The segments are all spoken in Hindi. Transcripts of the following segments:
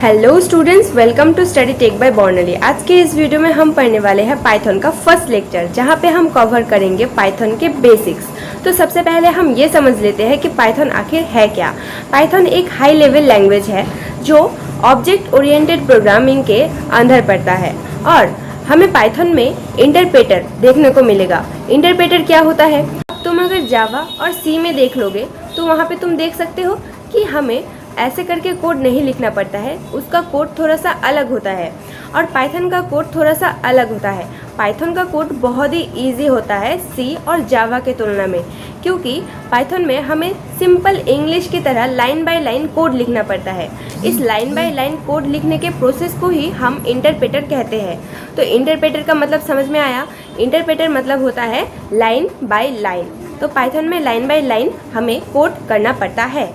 Hello students, welcome to study tech by Bornly. आज के इस वीडियो में हम पढ़ने वाले हैं पाइथन का फर्स्ट लेक्चर, जहां पे हम कवर करेंगे पाइथन के बेसिक्स। तो सबसे पहले हम ये समझ लेते हैं कि पाइथन आखिर है क्या। पाइथन एक हाई लेवल लैंग्वेज है जो ऑब्जेक्ट ओरिएंटेड प्रोग्रामिंग के अंदर पड़ता है और हमें पाइथन में इंटरप्रेटर देखने को मिलेगा। इंटरप्रेटर क्या होता है? तुम अगर जावा और सी में देख लोगे तो वहाँ पे तुम देख सकते हो कि हमें ऐसे करके कोड नहीं लिखना पड़ता है, उसका कोड थोड़ा सा अलग होता है और पाइथन का कोड थोड़ा सा अलग होता है। पाइथन का कोड बहुत ही इजी होता है सी और जावा के तुलना में, क्योंकि पाइथन में हमें सिंपल इंग्लिश की तरह लाइन बाय लाइन कोड लिखना पड़ता है। इस लाइन बाय लाइन कोड लिखने के प्रोसेस को ही हम इंटरप्रेटर कहते हैं। तो इंटरप्रेटर का मतलब समझ में आया? इंटरप्रेटर मतलब होता है लाइन बाय लाइन। तो पाइथन में लाइन बाय लाइन हमें कोड करना पड़ता है।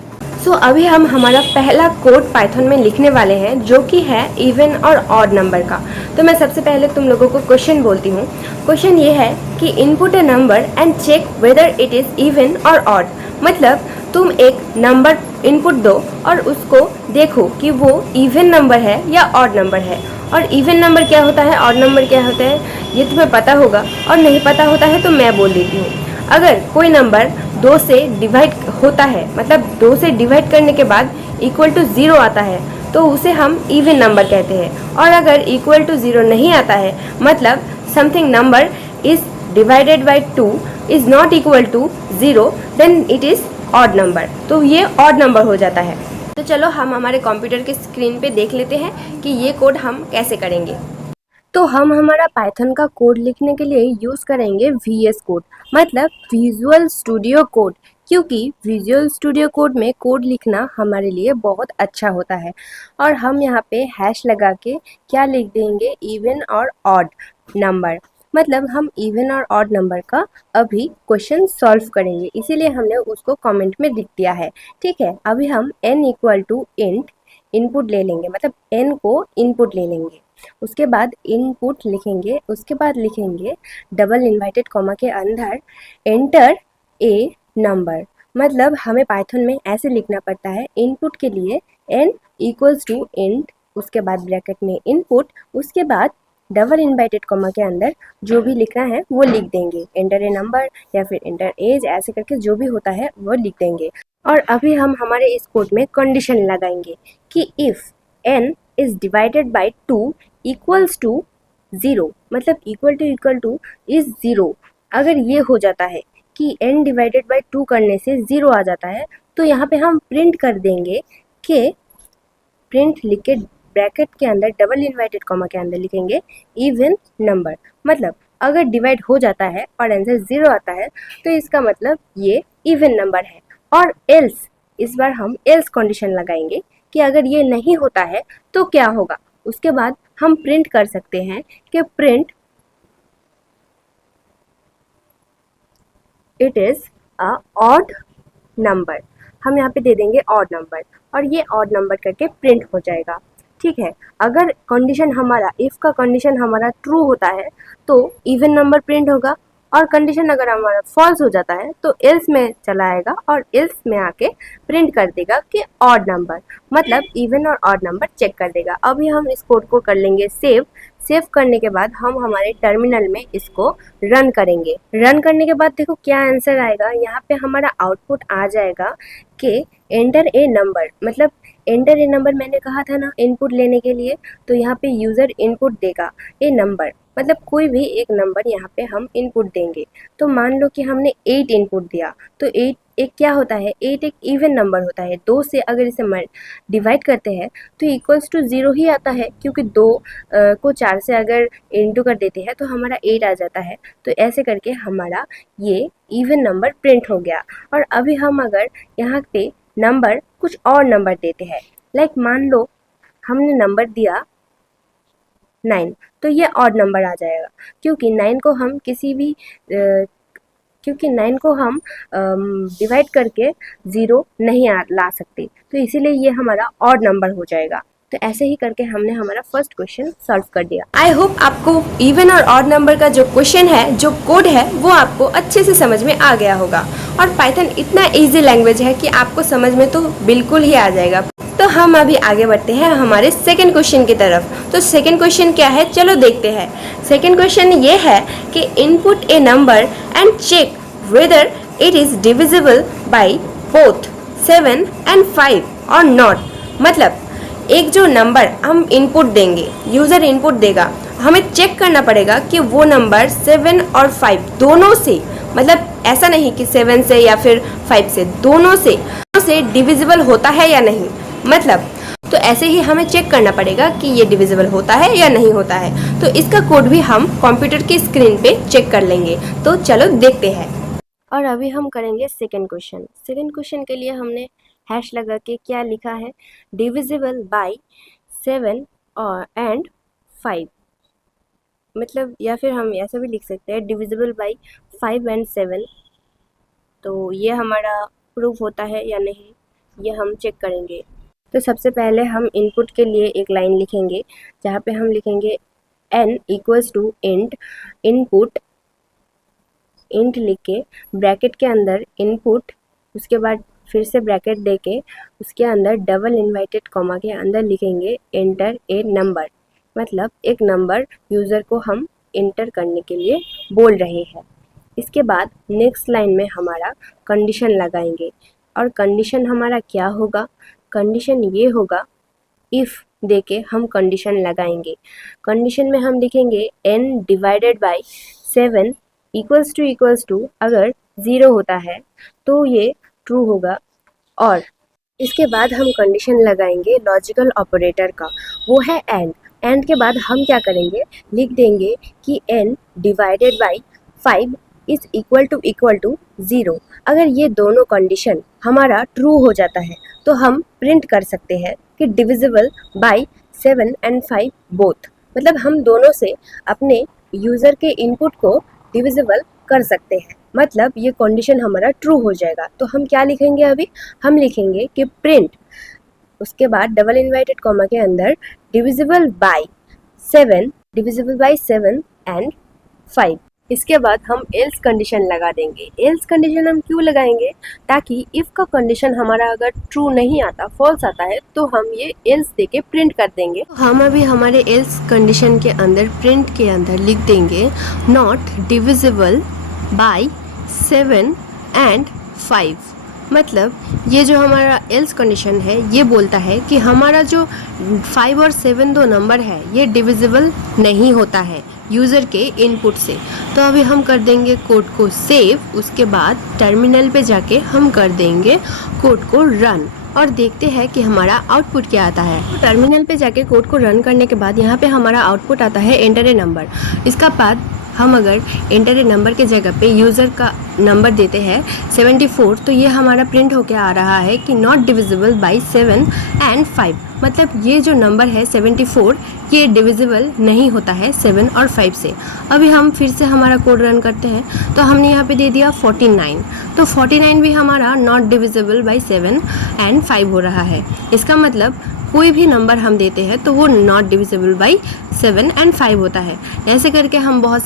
अभी हम हमारा पहला कोड पाइथन में लिखने वाले हैं, जो कि है इवन और ऑड नंबर का। तो मैं सबसे पहले तुम लोगों को क्वेश्चन बोलती हूँ। क्वेश्चन ये है कि input a number and check whether it is even or odd. मतलब तुम एक नंबर इनपुट दो और उसको देखो कि वो इवन नंबर है या ऑड नंबर है। और इवन नंबर क्या होता है, ऑड नंबर क्या होता है, ये तुम्हें पता होगा, और नहीं पता होता है तो मैं बोल देती हूँ। अगर कोई नंबर 2 से डिवाइड होता है, मतलब 2 से डिवाइड करने के बाद इक्वल टू 0 आता है, तो उसे हम इवन नंबर कहते हैं। और अगर इक्वल टू 0 नहीं आता है, मतलब something number is divided by 2 is not equal to 0, then it is odd number. तो ये ऑड नंबर हो जाता है। तो चलो हम हमारे कंप्यूटर के स्क्रीन पे देख लेते हैं कि ये कोड हम कैसे करेंगे। तो हम हमारा पाइथन का कोड लिखने के लिए यूज़ करेंगे VS कोड, मतलब विजुअल स्टूडियो कोड, क्योंकि विजुअल स्टूडियो कोड में कोड लिखना हमारे लिए बहुत अच्छा होता है। और हम यहाँ पे हैश लगा के क्या लिख देंगे, इवन और ऑड नंबर। मतलब हम इवन और ऑड नंबर का अभी क्वेश्चन सॉल्व करेंगे, इसीलिए हमने उसको कमेंट में लिख दिया है। ठीक है, अभी हम n equal to int input ले लेंगे, मतलब n को इनपुट ले लेंगे। उसके बाद इनपुट लिखेंगे, उसके बाद लिखेंगे डबल इन्वर्टेड कॉमा के अंदर एंटर ए नंबर। मतलब हमें पाइथन में ऐसे लिखना पड़ता है, इनपुट के लिए n इक्वल्स टू इंट, उसके बाद ब्रैकेट में इनपुट, उसके बाद डबल इन्वर्टेड कॉमा के अंदर जो भी लिखना है वो लिख देंगे, एंटर ए नंबर या फिर एंटर एज, ऐसे करके जो भी होता है वो लिख देंगे। और अभी हम हमारे इस कोड में कंडीशन लगाएंगे कि if n is divided by 2 equals to 0, मतलब इक्वल टू इज 0। अगर ये हो जाता है कि n डिवाइडेड बाय 2 करने से 0 आ जाता है, तो यहाँ पे हम प्रिंट कर देंगे कि प्रिंट लिख के ब्रैकेट के अंदर डबल इन्वर्टेड कॉमा के अंदर लिखेंगे इवन नंबर। मतलब अगर डिवाइड हो जाता है और आंसर 0 आता है तो इसका मतलब ये इवन नंबर है। और एल्स, इस बार हम एल्स कंडीशन लगाएंगे कि अगर ये नहीं होता है तो क्या होगा। उसके बाद हम प्रिंट कर सकते हैं कि print it is a odd number. हम यहाँ पे दे देंगे ऑड नंबर और ये ऑड नंबर करके प्रिंट हो जाएगा। ठीक है, अगर कंडीशन हमारा, इफ़ का कंडीशन हमारा ट्रू होता है तो इवन नंबर प्रिंट होगा, और कंडीशन अगर हमारा फॉल्स हो जाता है तो एल्स में चला आएगा और एल्स में आके प्रिंट कर देगा कि ऑड नंबर, मतलब even or odd number check कर देगा। अभी हम इस कोड को कर लेंगे सेव। सेव करने के बाद हम हमारे टर्मिनल में इसको रन करेंगे। रन करने के बाद देखो क्या आंसर आएगा। यहाँ पे हमारा आउटपुट आ जाएगा कि एंटर ए नंबर, मतलब एंटर ए नंबर मैंने कहा था ना इनपुट लेने के लिए, तो यहाँ पे यूज़र इनपुट देगा ए नंबर, मतलब कोई भी एक नंबर यहाँ पे हम इनपुट देंगे। तो मान लो कि हमने 8 इनपुट दिया, तो 8 एक क्या होता है, 8 एक इवन नंबर होता है। 2 से अगर इसे डिवाइड करते हैं तो इक्वल्स टू 0 ही आता है, क्योंकि 2 को 4 से अगर इंटू कर देते हैं तो हमारा 8 आ जाता है। तो ऐसे करके हमारा ये इवन नंबर प्रिंट हो गया। और अभी हम अगर यहाँ पे नंबर कुछ और नंबर देते हैं, लाइक मान लो हमने नंबर दिया 9, तो ये ऑड नंबर आ जाएगा, क्योंकि 9 को हम किसी भी क्योंकि 9 को हम डिवाइड करके 0 नहीं ला सकते, तो इसीलिए ये हमारा ऑड नंबर हो जाएगा। तो ऐसे ही करके हमने हमारा फर्स्ट क्वेश्चन सॉल्व कर दिया। आई होप आपको इवन और ऑड नंबर का जो क्वेश्चन है, जो कोड है, वो आपको अच्छे से समझ में आ गया होगा। और पाइथन इतना इजी लैंग्वेज है कि आपको समझ में तो बिल्कुल ही आ जाएगा। तो हम अभी आगे बढ़ते हैं हमारे सेकेंड क्वेश्चन की तरफ। तो सेकेंड क्वेश्चन क्या है, चलो देखते हैं। सेकेंड क्वेश्चन ये है कि input a number and check whether it is divisible by both 7 and 5 और नॉट। मतलब एक जो नंबर हम इनपुट देंगे, यूज़र इनपुट देगा, हमें चेक करना पड़ेगा कि वो नंबर 7 और 5 दोनों से, मतलब ऐसा नहीं कि 7 से या फिर 5 से, दोनों से डिविजिबल होता है या नहीं। मतलब तो ऐसे ही हमें चेक करना पड़ेगा कि ये डिविजिबल होता है या नहीं होता है। तो इसका कोड भी हम कंप्यूटर की स्क्रीन पे चेक कर लेंगे। तो चलो देखते हैं। और अभी हम करेंगे सेकेंड क्वेश्चन। सेकेंड क्वेश्चन के लिए हमने हैश लगा के क्या लिखा है, डिविजिबल बाय 7 और एंड 5। मतलब या फिर हम ऐसा भी लिख सकते हैं डिविजिबल बाय 5 and 7। तो ये हमारा प्रूफ होता है या नहीं, ये हम चेक करेंगे। तो सबसे पहले हम इनपुट के लिए एक लाइन लिखेंगे, जहाँ पे हम लिखेंगे n equals to int input, int लिख के ब्रैकेट के अंदर इनपुट, उसके बाद फिर से ब्रैकेट दे के उसके अंदर डबल इन्वर्टेड कॉमा के अंदर लिखेंगे एंटर ए नंबर। मतलब एक नंबर यूज़र को हम एंटर करने के लिए बोल रहे हैं। इसके बाद नेक्स्ट लाइन में हमारा कंडीशन लगाएंगे। और कंडीशन हमारा क्या होगा, कंडीशन ये होगा, इफ़ दे के हम कंडीशन लगाएंगे। कंडीशन में हम लिखेंगे n divided by 7 equals to अगर 0 होता है तो ये ट्रू होगा। और इसके बाद हम कंडीशन लगाएंगे लॉजिकल ऑपरेटर का, वो है एंड। एंड के बाद हम क्या करेंगे, लिख देंगे कि n divided by 5 is equal to 0। अगर ये दोनों कंडीशन हमारा ट्रू हो जाता है तो हम प्रिंट कर सकते हैं कि डिविजिबल बाय 7 and 5 बोथ। मतलब हम दोनों से अपने यूज़र के इनपुट को डिविजिबल कर सकते हैं। मतलब ये कंडीशन हमारा ट्रू हो जाएगा। तो हम क्या लिखेंगे, अभी हम लिखेंगे कि प्रिंट, उसके बाद डबल इन्वर्टेड कॉमा के अंदर डिविजिबल बाय 7 and 5। इसके बाद हम एल्स कंडीशन लगा देंगे। एल्स कंडीशन हम क्यों लगाएंगे, ताकि इफ़ का कंडीशन हमारा अगर ट्रू नहीं आता, फॉल्स आता है, तो हम ये एल्स देके प्रिंट कर देंगे। हम अभी हमारे एल्स कंडीशन के अंदर प्रिंट के अंदर लिख देंगे नॉट डिविजिबल बाय 7 and 5। मतलब ये जो हमारा एल्स कंडीशन है, ये बोलता है कि हमारा जो 5 और 7 दो नंबर है, ये डिविजिबल नहीं होता है यूज़र के इनपुट से। तो अभी हम कर देंगे कोड को सेव, उसके बाद टर्मिनल पे जाके हम कर देंगे कोड को रन और देखते हैं कि हमारा आउटपुट क्या आता है। तो टर्मिनल पे जाके कोड को रन करने के बाद यहाँ पे हमारा आउटपुट आता है एंटर ए नंबर। इसका बाद हम अगर एंटर ए नंबर के जगह पे यूज़र का नंबर देते हैं 74, तो ये हमारा प्रिंट होके आ रहा है कि नॉट डिविजिबल बाय 7 and 5। मतलब ये जो नंबर है 74, ये डिविजिबल नहीं होता है 7 और 5 से। अभी हम फिर से हमारा कोड रन करते हैं, तो हमने यहाँ पे दे दिया 49। तो 49 भी हमारा नॉट डिविजिबल बाय 7 and 5 हो रहा है। इसका मतलब कोई भी नंबर हम देते हैं तो वो नॉट डिविजिबल बाय 7 and 5 होता है। ऐसे करके हम बहुत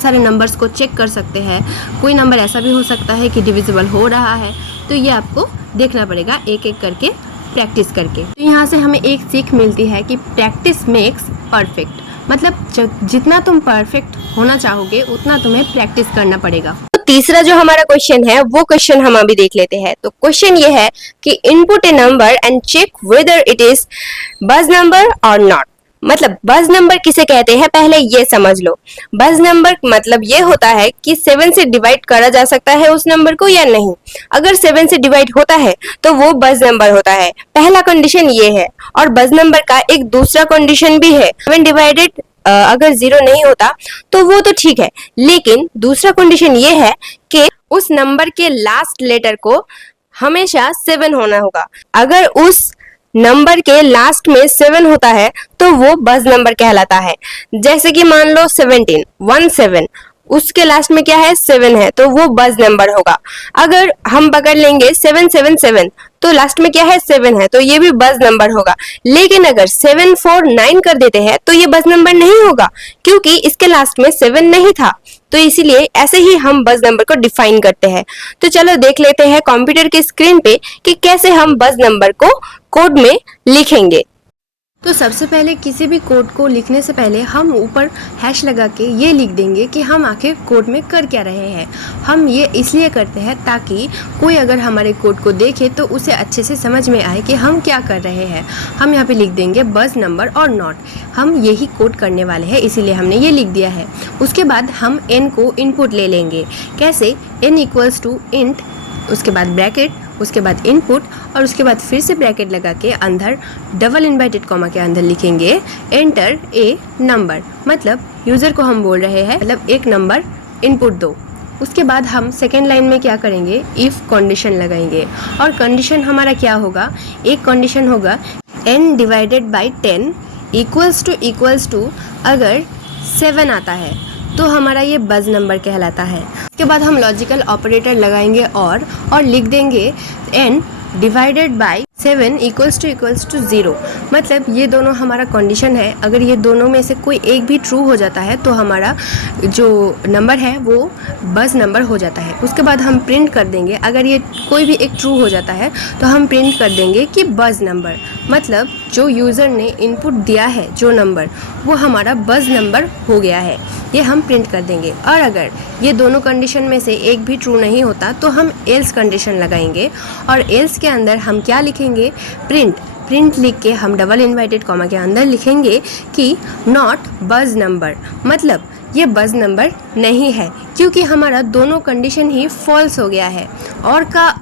सारे नंबर्स को चेक कर सकते हैं। कोई नंबर ऐसा भी हो सकता है कि डिविजिबल हो रहा है, तो ये आपको देखना पड़ेगा एक एक करके, प्रैक्टिस करके। तो यहाँ से हमें एक सीख मिलती है कि प्रैक्टिस मेक्स परफेक्ट। मतलब जितना तुम परफेक्ट होना चाहोगे उतना तुम्हें प्रैक्टिस करना पड़ेगा। तो तीसरा जो हमारा क्वेश्चन है, वो क्वेश्चन हम अभी देख लेते हैं। तो क्वेश्चन ये है कि input a number and check whether it is buzz number or not. मतलब बज नंबर किसे कहते हैं, पहले ये समझ लो। बज नंबर मतलब ये होता है कि 7 से डिवाइड करा जा सकता है उस नंबर को या नहीं। अगर 7 से डिवाइड होता है तो वो बज नंबर होता है। पहला कंडीशन ये है। और बज नंबर का एक दूसरा कंडीशन भी है, 7 डिवाइडेड अगर 0 नहीं होता तो वो तो ठीक है, लेकिन दूसरा कंडीशन ये है कि उस नंबर के लास्ट लेटर को हमेशा 7 होना होगा। अगर उस नंबर के लास्ट में 7 होता है तो वो बज नंबर कहलाता है। जैसे कि मान लो 17, उसके लास्ट में क्या है, 7 है, तो वो बज नंबर होगा। अगर हम पकड़ लेंगे 777, तो लास्ट में क्या है 7 है, तो ये भी बज नंबर होगा। लेकिन अगर 749 कर देते हैं तो ये बज नंबर नहीं होगा, क्योंकि इसके लास्ट में 7 नहीं था। तो इसीलिए ऐसे ही हम बज नंबर को डिफाइन करते हैं। तो चलो देख लेते हैं कंप्यूटर की स्क्रीन पे कि कैसे हम बज नंबर को कोड में लिखेंगे। तो सबसे पहले किसी भी कोड को लिखने से पहले हम ऊपर हैश लगा के ये लिख देंगे कि हम आखिर कोड में कर क्या रहे हैं। हम ये इसलिए करते हैं ताकि कोई अगर हमारे कोड को देखे तो उसे अच्छे से समझ में आए कि हम क्या कर रहे हैं। हम यहाँ पे लिख देंगे बज नंबर और नॉट, हम यही कोड करने वाले हैं, इसीलिए हमने ये लिख दिया है। उसके बाद हम n को इनपुट ले लेंगे। कैसे? n इक्वल्स टू इंट, उसके बाद ब्रैकेट, उसके बाद इनपुट, और उसके बाद फिर से ब्रैकेट लगा के अंदर डबल इन्वर्टेड कॉमा के अंदर लिखेंगे एंटर ए नंबर, मतलब यूज़र को हम बोल रहे हैं मतलब एक नंबर इनपुट दो। उसके बाद हम सेकेंड लाइन में क्या करेंगे, इफ़ कंडीशन लगाएंगे, और कंडीशन हमारा क्या होगा, एक कंडीशन होगा n divided by 10 equals to अगर 7 आता है तो हमारा ये बज नंबर कहलाता है। उसके बाद हम लॉजिकल ऑपरेटर लगाएंगे और लिख देंगे n divided by 7 equals to 0, मतलब ये दोनों हमारा कंडीशन है। अगर ये दोनों में से कोई एक भी ट्रू हो जाता है तो हमारा जो नंबर है वो बज नंबर हो जाता है। उसके बाद हम प्रिंट कर देंगे, अगर ये कोई भी एक ट्रू हो जाता है तो हम प्रिंट कर देंगे कि बज नंबर, मतलब जो यूज़र ने इनपुट दिया है जो नंबर वो हमारा बज नंबर हो गया है, ये हम प्रिंट कर देंगे। और अगर ये दोनों कंडीशन में से एक भी ट्रू नहीं होता तो हम एल्स कंडीशन लगाएंगे, और एल्स के अंदर हम क्या लिखेंगे, प्रिंट लिख के हम डबल इन्वर्टेड कॉमा के अंदर लिखेंगे कि नॉट बज नंबर, मतलब ये बज नंबर नहीं है, क्योंकि हमारा दोनों कंडीशन ही फॉल्स हो गया है।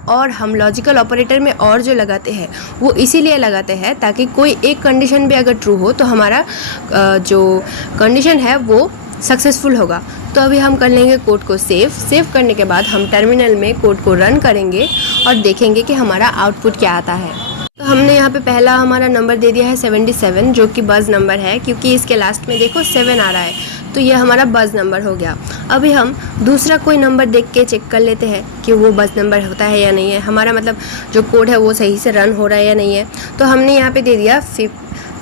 और हम लॉजिकल ऑपरेटर में और जो लगाते हैं वो इसीलिए लगाते हैं ताकि कोई एक कंडीशन भी अगर ट्रू हो तो हमारा जो कंडीशन है वो सक्सेसफुल होगा। तो अभी हम कर लेंगे कोड को सेव करने के बाद हम टर्मिनल में कोड को रन करेंगे और देखेंगे कि हमारा आउटपुट क्या आता है। तो हमने यहाँ पे पहला हमारा नंबर दे दिया है 77, जो कि बज नंबर है, क्योंकि इसके लास्ट में देखो 7 आ रहा है, तो ये हमारा बज नंबर हो गया। अभी हम दूसरा कोई नंबर देख के चेक कर लेते हैं कि वो बज नंबर होता है या नहीं है, हमारा मतलब जो कोड है वो सही से रन हो रहा है या नहीं है। तो हमने यहाँ पे दे दिया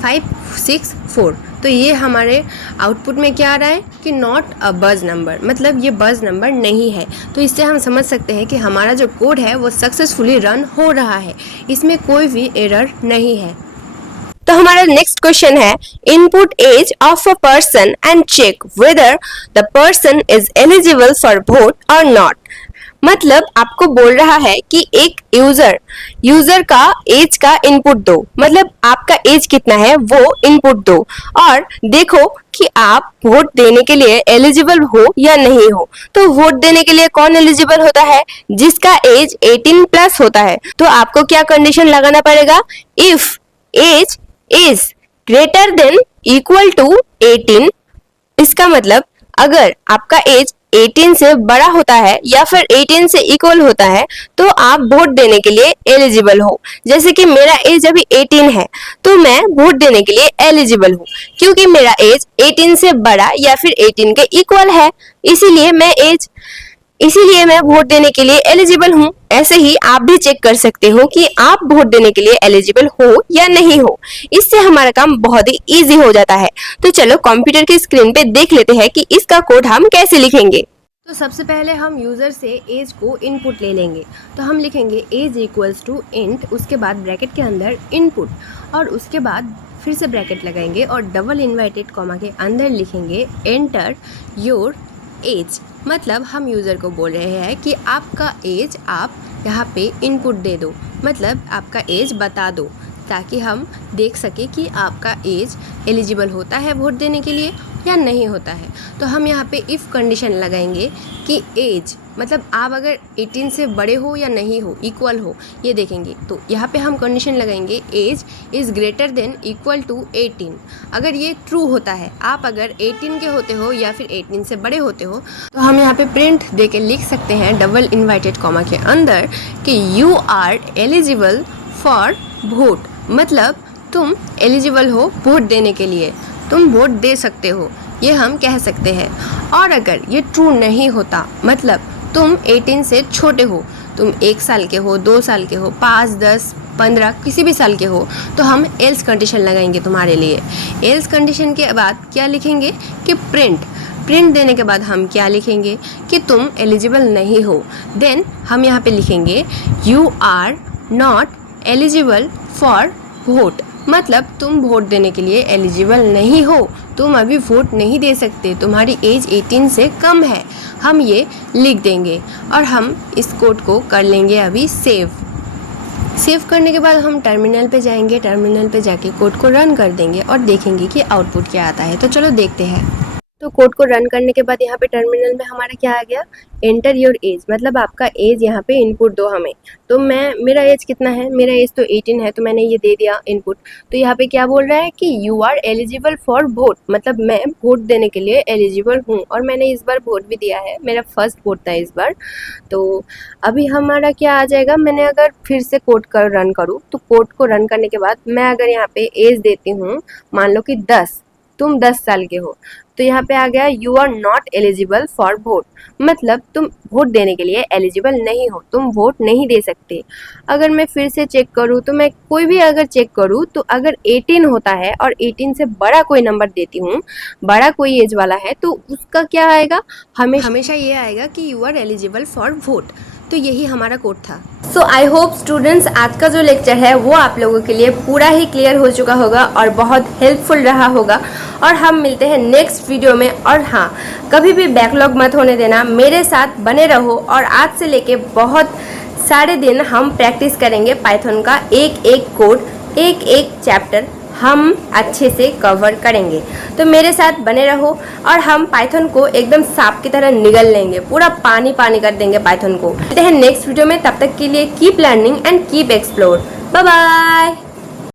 564, तो ये हमारे आउटपुट में क्या आ रहा है कि नॉट अ बज नंबर, मतलब ये बज नंबर नहीं है। तो इससे हम समझ सकते हैं कि हमारा जो कोड है वो सक्सेसफुली रन हो रहा है, इसमें कोई भी एरर नहीं है। तो हमारा नेक्स्ट क्वेश्चन है input age of a person and check whether the person is eligible for vote or not, मतलब आपको बोल रहा है कि एक यूजर का एज का इनपुट दो, मतलब आपका एज कितना है वो इनपुट दो, और देखो कि आप वोट देने के लिए एलिजिबल हो या नहीं हो। तो वोट देने के लिए कौन एलिजिबल होता है, जिसका एज 18 प्लस होता है। तो आपको क्या कंडीशन लगाना पड़ेगा, if age is greater than equal to 18, इसका मतलब अगर आपका एज 18 से बड़ा होता है या फिर 18 से इक्वल होता है तो आप वोट देने के लिए एलिजिबल हो। जैसे कि मेरा एज अभी 18 है तो मैं वोट देने के लिए एलिजिबल हूँ, क्योंकि मेरा एज 18 से बड़ा या फिर 18 के इक्वल है, इसीलिए मैं वोट देने के लिए एलिजिबल हूँ। ऐसे ही आप भी चेक कर सकते हो कि आप वोट देने के लिए एलिजिबल हो या नहीं हो, इससे हमारा काम बहुत ही इजी हो जाता है। तो चलो कंप्यूटर की स्क्रीन पे देख लेते हैं कि इसका कोड हम कैसे लिखेंगे। तो सबसे पहले हम यूज़र से एज को इनपुट ले लेंगे, तो हम लिखेंगे एज इक्वल्स टू इंट, उसके बाद ब्रैकेट के अंदर इनपुट, और उसके बाद फिर से ब्रैकेट लगाएंगे और डबल इन्वर्टेड कॉमा के अंदर लिखेंगे एंटर योर एज, मतलब हम यूज़र को बोल रहे हैं कि आपका एज आप यहाँ पे इनपुट दे दो, मतलब आपका एज बता दो, ताकि हम देख सके कि आपका एज एलिजिबल होता है वोट देने के लिए या नहीं होता है। तो हम यहाँ पे इफ़ कंडीशन लगाएंगे कि एज मतलब आप अगर 18 से बड़े हो या नहीं हो, इक्वल हो, ये देखेंगे। तो यहाँ पे हम कंडीशन लगाएंगे age is greater than equal to 18। अगर ये ट्रू होता है, आप अगर 18 के होते हो या फिर 18 से बड़े होते हो, तो हम यहाँ पे प्रिंट दे के लिख सकते हैं डबल इन्वर्टेड कॉमा के अंदर कि you are eligible for vote, मतलब तुम एलिजिबल हो वोट देने के लिए, तुम वोट दे सकते हो, ये हम कह सकते हैं। और अगर ये ट्रू नहीं होता, मतलब तुम 18 से छोटे हो, तुम 1 साल के हो, 2 साल के हो, 5, 10, 15 किसी भी साल के हो, तो हम एल्स कंडीशन लगाएंगे तुम्हारे लिए। एल्स कंडीशन के बाद क्या लिखेंगे कि प्रिंट देने के बाद हम क्या लिखेंगे कि तुम एलिजिबल नहीं हो। देन हम यहाँ पे लिखेंगे you are not eligible for vote, मतलब तुम वोट देने के लिए एलिजिबल नहीं हो, तुम अभी वोट नहीं दे सकते, तुम्हारी एज 18 से कम है। हम ये लिख देंगे और हम इस कोड को कर लेंगे अभी सेव करने के बाद हम टर्मिनल पे जाएंगे, टर्मिनल पे जाके कोड को रन कर देंगे और देखेंगे कि आउटपुट क्या आता है। तो चलो देखते हैं। तो कोड को रन करने के बाद यहाँ पे टर्मिनल में हमारा क्या आ गया, एंटर योर एज, मतलब आपका एज यहाँ पे इनपुट दो हमें। तो मेरा एज कितना है, मेरा एज तो 18 है, तो मैंने ये दे दिया इनपुट। तो यहाँ पे क्या बोल रहा है कि you are eligible for vote, मतलब मैं वोट देने के लिए एलिजिबल हूँ और मैंने इस बार वोट भी दिया है, मेरा फर्स्ट वोट था इस बार। तो अभी हमारा क्या आ जाएगा, मैंने अगर फिर से कोड कर रन करूँ तो कोड को रन करने के बाद मैं अगर यहाँ पे एज देती हूँ, मान लो कि 10, तुम 10 साल के हो, तो यहाँ पे आ गया you are not eligible for vote, मतलब तुम वोट देने के लिए एलिजिबल नहीं हो, तुम वोट नहीं दे सकते। अगर मैं फिर से चेक करूँ तो मैं कोई भी अगर चेक करूँ तो अगर 18 होता है और 18 से बड़ा कोई नंबर देती हूँ, बड़ा कोई एज वाला है, तो उसका क्या आएगा, हमेशा ये आएगा कि you are eligible for vote. तो यही हमारा कोड था। सो आई होप स्टूडेंट्स आज का जो लेक्चर है वो आप लोगों के लिए पूरा ही क्लियर हो चुका होगा और बहुत हेल्पफुल रहा होगा। और हम मिलते हैं नेक्स्ट वीडियो में। और हाँ, कभी भी बैकलॉग मत होने देना, मेरे साथ बने रहो और आज से लेके बहुत सारे दिन हम प्रैक्टिस करेंगे पाइथन का, एक एक कोड, एक एक चैप्टर हम अच्छे से कवर करेंगे। तो मेरे साथ बने रहो और हम पाइथन को एकदम सांप की तरह निगल लेंगे, पूरा पानी पानी कर देंगे पाइथन को। मिलते हैं नेक्स्ट वीडियो में, तब तक के लिए keep learning and keep explore. Bye bye.